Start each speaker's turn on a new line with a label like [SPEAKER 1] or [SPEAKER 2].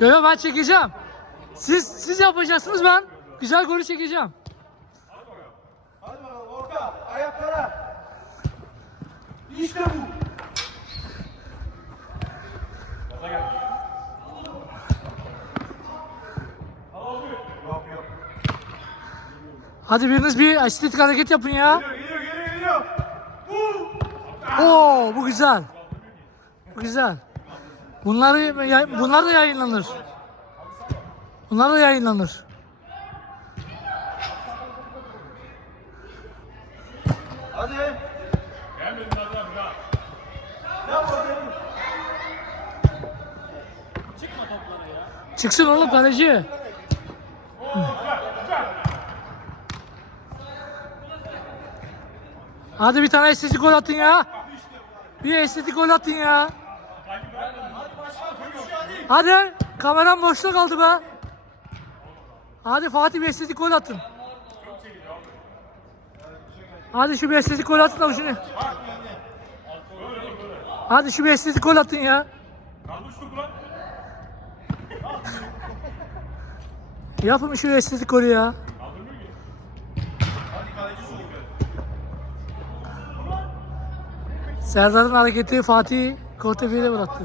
[SPEAKER 1] Yo yo ben çekeceğim. Siz siz yapacaksınız ben güzel golü çekeceğim.
[SPEAKER 2] Hadi bakalım orta. Ayaklara. İşte bu.
[SPEAKER 1] Hadi biriniz bir estetik hareket yapın ya.
[SPEAKER 2] Geliyor geliyor geliyor geliyor.
[SPEAKER 1] Oo bu güzel. Bu güzel. Bunları ya- bunlar da yayınlanır. Bunlar da yayınlanır.
[SPEAKER 2] Hadi.
[SPEAKER 1] Çıksın oğlum kaleci. Hadi bir tane estetik gol atın ya. Bir estetik gol atın ya. Hadi kameram boşta kaldı be. Hadi Fatih bir estetik gol atın. Hadi şu bir estetik gol atın da şunu. Hadi şu bir estetik gol atın ya. Yapın şu estetik golü ya. Serdar'ın hareketi Fatih Kortepe'ye bıraktı.